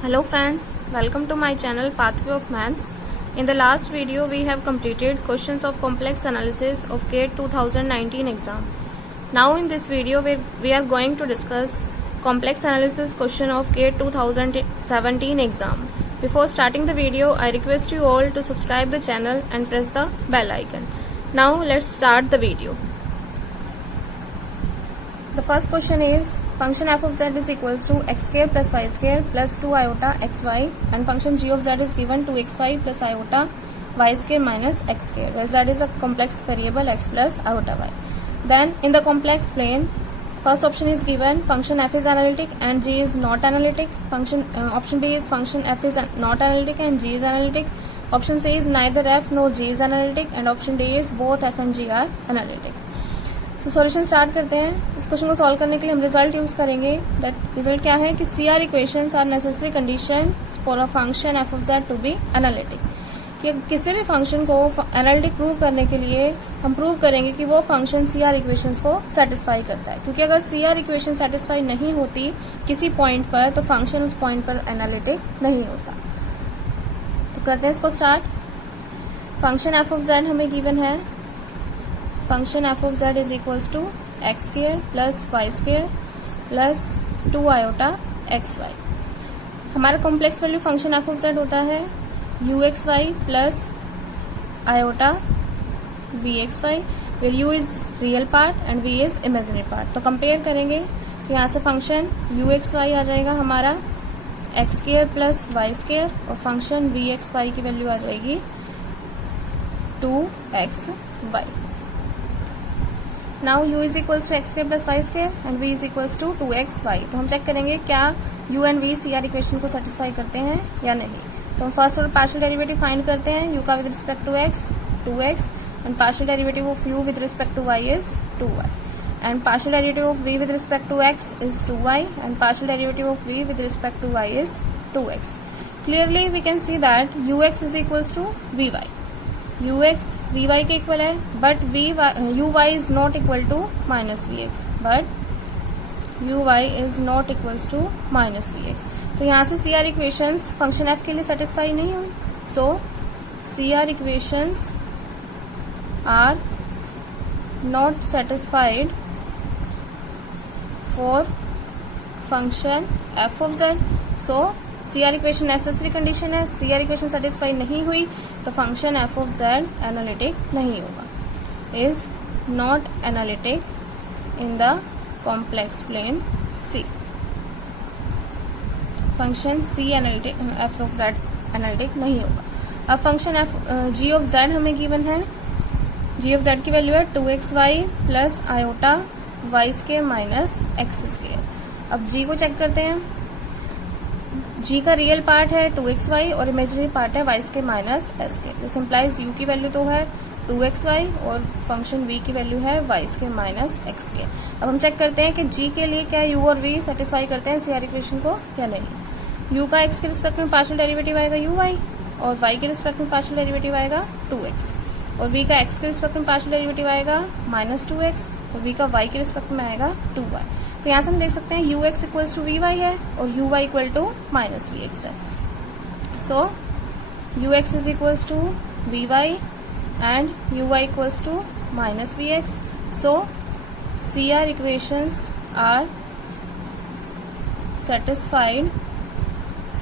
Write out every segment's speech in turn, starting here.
Hello friends, welcome to my channel Pathway of Maths. In the last video we have completed questions of complex analysis of GATE 2019 exam. Now in this video we are going to discuss complex analysis question of GATE 2017 exam. Before starting the video, I request you all to subscribe the channel and press the bell icon. Now let's start the video. The first question is function f of z is equals to x square plus y square plus 2 iota xy and function g of z is given 2xy plus iota y square minus x square where z is a complex variable x plus iota y. Then in the complex plane, first option is given function f is analytic and g is not analytic. Option B is function f is not analytic and g is analytic. Option C is neither f nor g is analytic and option D is both f and g are analytic. तो solution start करते हैं. इस question को solve करने के लिए हम result use करेंगे. दैट रिजल्ट क्या है कि CR equations are necessary condition for a function f of z to be analytic. कि किसी भी फंक्शन को एनालिटिक प्रूव करने के लिए हम प्रूव करेंगे कि वो फंक्शन CR इक्वेशंस को सेटिस्फाई करता है. क्योंकि अगर CR इक्वेशन सेटिस्फाई नहीं होती किसी पॉइंट पर तो फंक्शन उस पॉइंट पर एनालिटिक नहीं होता. तो करते हैं इसको start. Function f of z हमें गिवन है. Function f of z is equals to x square plus y square plus 2 iota x y. हमारा complex value function f of z होता है u x y plus iota v x y where u is real part and v is imaginary part. तो compare करेंगे तो यहाँ से function u x y आ जाएगा हमारा x square plus y square और फंक्शन v एक्स वाई की वैल्यू आ जाएगी 2x y. Now u is equals to x square plus y square and v is equals to 2x y. तो हम check करेंगे क्या u and v CR equation को satisfy करते हैं या नहीं. तो हम first order partial derivative find करते हैं. u का with respect to x 2x and partial derivative of u with respect to y is 2y and partial derivative of v with respect to x is 2y and partial derivative of v with respect to y is 2x. Clearly we can see that ux is equals to vy. ux vy के equal है but uy is not equal to minus vx but uy is not equals to minus vx. तो यहाँ से CR equations function f के लिए satisfy नहीं हुई. So CR equations are not satisfied for function f of z. So CR equation necessary condition है. CR equation satisfy नहीं हुई तो function f of z analytic नहीं होगा. Is not analytic in the complex plane C. Function C analytic f of z analytic नहीं होगा. अब function g of z हमें गिवन है. g of z की वैल्यू है 2xy plus iota y square minus x square. अब g को check करते हैं. g का रियल पार्ट है 2xy और इमेजिनरी पार्ट है y square minus s square. This implies u की वैल्यू तो है 2xy और फंक्शन v की वैल्यू है y square minus x square. अब हम चेक करते हैं कि g के लिए क्या u और v सेटिस्फाई करते हैं CR इक्वेशन को या नहीं. u का x के रिस्पेक्ट में पार्शियल डेरिवेटिव आएगा uy और y के रिस्पेक्ट में पार्शियल डेरिवेटिव आएगा 2x और v का x के रिस्पेक्ट में पार्शियल डेरिवेटिव आएगा माइनस 2x और v का y के रिस्पेक्ट में आएगा 2y. तो यहाँ से हम देख सकते हैं ux इक्वल्स टू vy है और uy equal to minus vx है. So ux is equals to vy and uy equals to minus vx. So CR equations are satisfied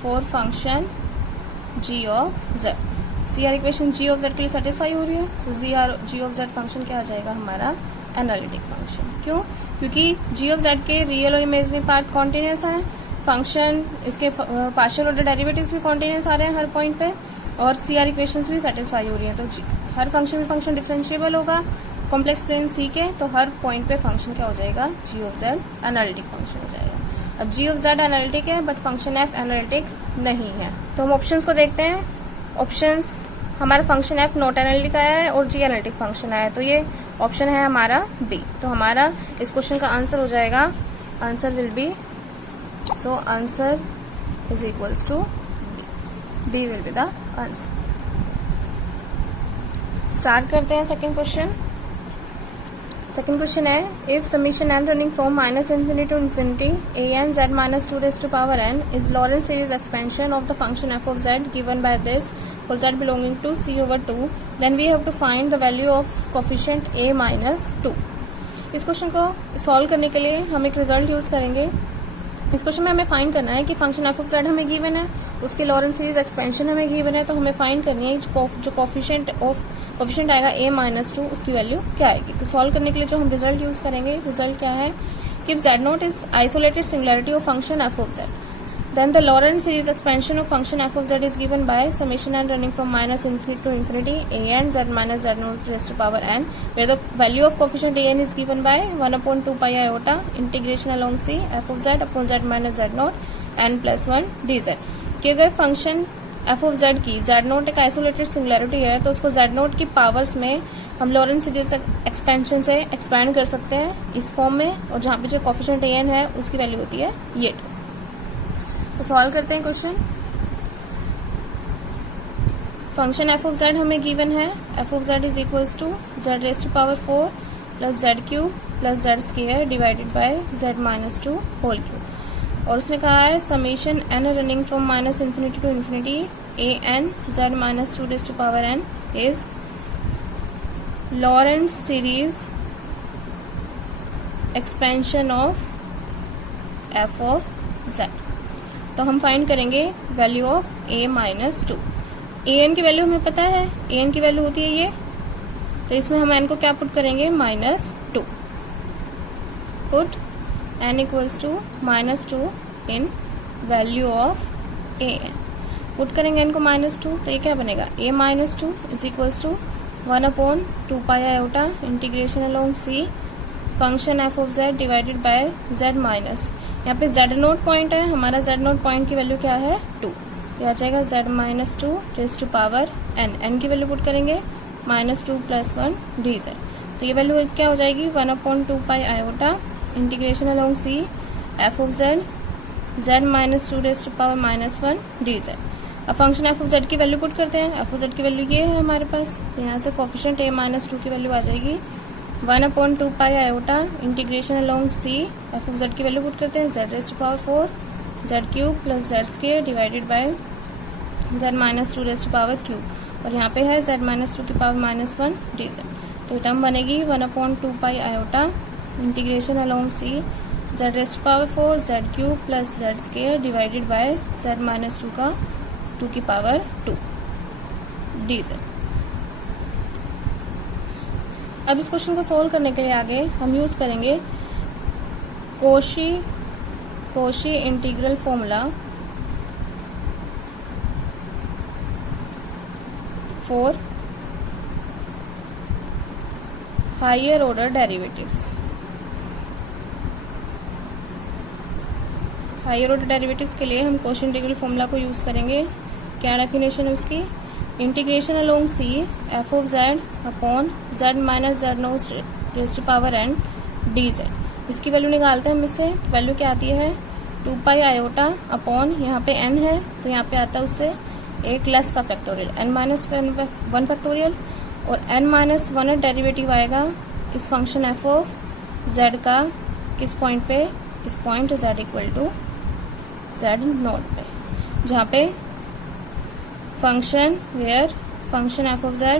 for function g of z. CR equation g of z के लिए satisfy हो रही है. So g of z function क्या आ जाएगा हमारा analytic function. क्यों? क्योंकि g of z के रियल और इमेजिनरी पार्ट कॉन्टिन्यूअस हैं. फंक्शन इसके पार्शियल ऑर्डर डेरिवेटिव्स भी कॉन्टिन्यूअस आ रहे हैं हर पॉइंट पे और CR इक्वेशंस भी सेटिस्फाई हो रही हैं. तो हर फंक्शन में फंक्शन डिफरेंशिएबल होगा कॉम्प्लेक्स प्लेन C के. तो हर पॉइंट पे फंक्शन क्या हो जाएगा g of z analytic function हो जाएगा. अब g of z एनालिटिक है बट फंक्शन f एनालिटिक नहीं है. तो हम ऑप्शंस को देखते हैं. ऑप्शंस हमारा फंक्शन f नॉट एनालिटिक आया है और g एनालिटिक फंक्शन आया है. तो ये ऑप्शन है हमारा B. तो हमारा इस क्वेश्चन का आंसर हो जाएगा. Answer will be so answer is equals to B will be the answer. Start करते हैं सेकेंड क्वेश्चन. सेकंड क्वेश्चन है, if summation n running from minus infinity to infinity a n z minus 2 raised to power n is Lorentz series expansion of the function f of z given by this for z belonging to c over 2, then we have to find the value of coefficient a minus 2. इस question को solve करने के लिए हम एक result use करेंगे. इस question में हमें फाइंड करना है कि फंक्शन f ऑफ z हमें गिवन है, उसके लॉरेंस सीरीज एक्सपेंशन हमें गिवन है, तो हमें फाइंड करनी है जो कोफिशिएंट आएगा a माइनस 2 उसकी वैल्यू क्या आएगी. तो सॉल्व करने के लिए जो हम रिजल्ट यूज करेंगे, रिजल्ट क्या है कि z not is isolated singularity of function f of z, then the Lorentz series expansion of function f of z is given by summation n running from minus infinity to infinity a n z minus z naught raised to power n, where the value of coefficient a n is given by 1 upon 2 pi iota integration along c f of z upon z minus z naught n plus 1 dz. कि अगर function f of z की z note एक isolated singularity है तो उसको z note की powers में हम लॉरेंस सीरीज एक्सपेंशन से एक्सपैंड कर सकते हैं इस फॉर्म में, और जहाँ पे जो कोफिशिएंट a n है उसकी वैल्यू होती है ये. तो सॉल्व करते हैं question. Function f of z हमें गिवन है, f of z is equals to z raise to power 4 plus z cube plus z square divided by z minus 2 whole cube, और उसने कहा है summation n running from minus infinity to infinity a n z minus 2 raise to power n is Laurent series expansion of f of z. तो हम find करेंगे value of a minus 2. a n की value हमें पता है, a n की value होती है ये, तो इसमें हम n को क्या पुट करेंगे minus 2. Put n equals to minus 2 in value of a n. Put करेंगे n को माइनस 2 तो ये क्या बनेगा a minus 2 is equals to 1 upon 2 pi iota integration along c function f of z divided by z minus, यहाँ पे z naught point है, हमारा z नोट पॉइंट की वैल्यू क्या है 2, तो आ जाएगा z minus 2 raise to power n. n की वैल्यू पुट करेंगे माइनस 2 प्लस 1 dz, तो ये वैल्यू क्या हो जाएगी 1 upon 2 pi iota integration along c f of z minus 2 raise to power minus 1 dz. अब फंक्शन f ऑफ z की value put करते हैं, f ऑफ z की वैल्यू ये है हमारे पास, तो यहाँ से कोफिशिएंट a माइनस 2 की वैल्यू आ जाएगी 1 upon 2 pi iota integration along c f of z की वैल्यू पुट करते हैं z raise to power 4 z cube plus z square divided by z minus 2 raise to power cube, और यहाँ पे है z माइनस 2 की पावर माइनस 1 dz. तो term बनेगी 1 upon 2 pi iota integration along c z raise to power 4 z cube plus z square divided by z minus 2 का 2 की power 2 dz. अब इस क्वेश्चन को सोल्व करने के लिए आगे हम यूज करेंगे Cauchy integral formula for higher order derivatives. Higher order derivatives के लिए हम कोशी इंटीग्रल फॉर्मूला को यूज करेंगे. क्या डेफिनेशन है उसकी, integration along c f of z upon z minus z naught raise to power n dz. इसकी वैल्यू निकालते हैं हम इससे, वैल्यू क्या आती है 2 पाई आयोटा अपॉन यहाँ पे n है तो यहाँ पे आता है उससे एक लेस का फैक्टोरियल n माइनस 1 फैक्टोरियल, और n माइनस 1 डेरिवेटिव आएगा इस फंक्शन f ऑफ z का किस पॉइंट पे, इस point z equal to z naught पे, जहाँ पे function where function f of z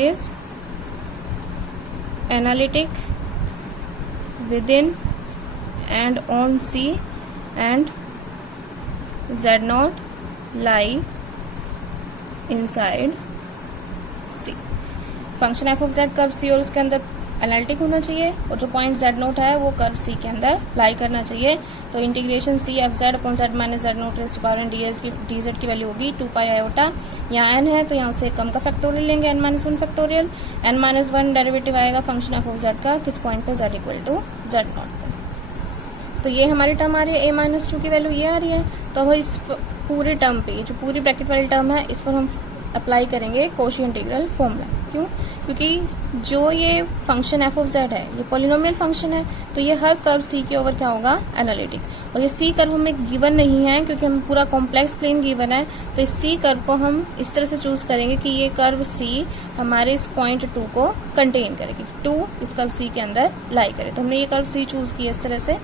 is analytic within and on C and z naught lie inside C. Function f of z curve C और उसके अंदर analytic होना चाहिए, और जो पॉइंट z नोट है वो कर्व C के अंदर लाई करना चाहिए. तो integration c f z upon z minus z naught raise to power n dz की वैल्यू होगी 2 पाई आयोटा. यहाँ n है तो यहाँ उससे कम का फैक्टोरियल लेंगे n minus 1 factorial, n minus 1 derivative आएगा फंक्शन f ऑफ z का किस पॉइंट पे z equal to z naught पे. तो ये हमारी टर्म आ रही है a माइनस 2 की वैल्यू ये आ रही है. तो अब इस पूरे टर्म पे, जो पूरी ब्रैकेट वाली टर्म है, इस पर हम अप्लाई करेंगे कोशी इंटीग्रल फॉर्मूला. क्यों, क्योंकि जो ये फंक्शन f ऑफ z है ये पॉलिनोमियल फंक्शन है, तो ये हर कर्व c के ओवर क्या होगा एनालिटिक. और ये सी कर्व हमें गिवन नहीं है क्योंकि हमें पूरा कॉम्प्लेक्स प्लेन गिवन है, तो इस सी कर्व को हम इस तरह से चूज करेंगे कि ये कर्व सी हमारे इस पॉइंट 2 को कंटेन करेगी, 2 इस कर्व सी के अंदर लाई करे। तो हमने ये कर्व सी चूज किया इस तरह से,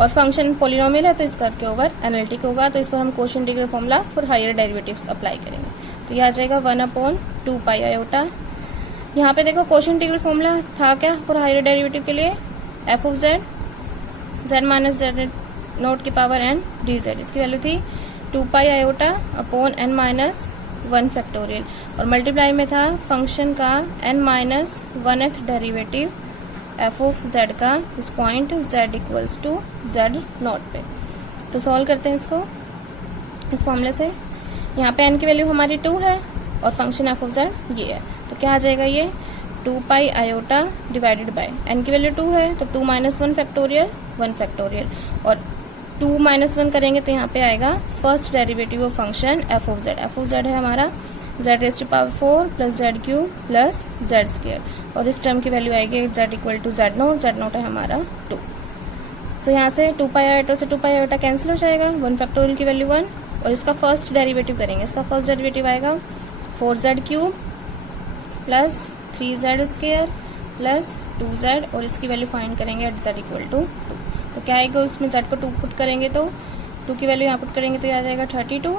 और फंक्शन पॉलिनोमियल है तो इस कर्व के ऊपर एनालिटिक होगा, तो इस पर हम quotient integral formula for higher derivatives apply करेंगे। तो ये आ जाएगा 1/2 पाई आयोटा। यहाँ पे देखो कोशेंट इंटीग्रल फॉर्मूला था क्या फॉर हायर डेरिवेटिव के लिए, f of z, z minus z naught की पावर एन डी जेड, इसकी वैल्यू थी 2 pi iota upon n minus 1 factorial, और मल्टीप्लाई में था फंक्शन का n minus 1th derivative f of z का इस point z equals to z naught पे। तो सॉल्व करते हैं इसको इस फॉर्मूले से। यहाँ पे एन की वैल्यू हमारी 2 है और फंक्शन एफ ऑफ जेड ये है, तो क्या आ जाएगा ये 2 pi iota divided by n की वैल्यू 2 है तो 2 माइनस 1 फैक्टोरियल 1 फैक्टोरियल, और 2 माइनस 1 करेंगे तो यहाँ पे आएगा first derivative of function f of z. F of z है हमारा z raise to power 4 plus z cube plus z square, और इस टर्म की वैल्यू आएगी z equal to z naught है हमारा 2। सो यहाँ से 2 पाई आयोटा से 2 पाई आयोटा कैंसिल हो जाएगा, 1 फैक्टोरियल की वैल्यू 1, और इसका फर्स्ट डेरिवेटिव करेंगे, इसका फर्स्ट डेरिवेटिव आएगा 4z cube plus 3z square plus 2z, और इसकी वैल्यू फाइंड करेंगे एट z इक्वल टू 2। तो क्या आएगा, उसमें z को 2 पुट करेंगे तो 2 की वैल्यू यहाँ पुट करेंगे तो ये आ जाएगा 32,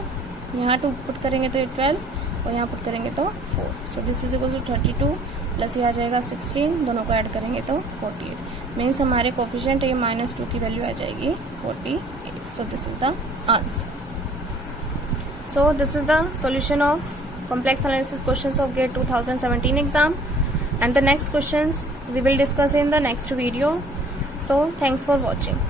यहाँ 2 पुट करेंगे तो 12, और यहाँ पुट करेंगे तो 4। So this is equal to 32 plus ये आ जाएगा 16, दोनों को ऐड करेंगे तो 48, मीन्स हमारे कोफिशिएंट ये -2 की वैल्यू आ जाएगी 48। सो this is the answer. So this is the solution of complex analysis questions of GATE 2017 exam, and the next questions we will discuss in the next video. So thanks for watching.